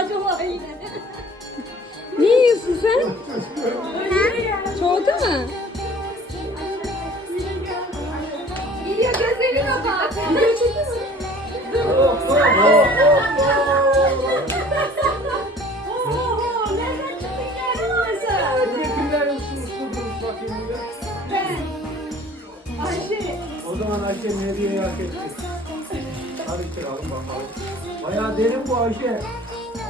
acaba yine? Ne yiyorsun sen? ha? Çoğdu mu? Ya gözlerime bak. O zaman Ayşe ne diye yak etti? Hadi, Karıştır alın bakalım. Bayağı derin bu Ayşe.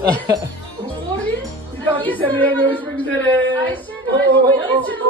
Hvor går du? Tilbake til sendinga.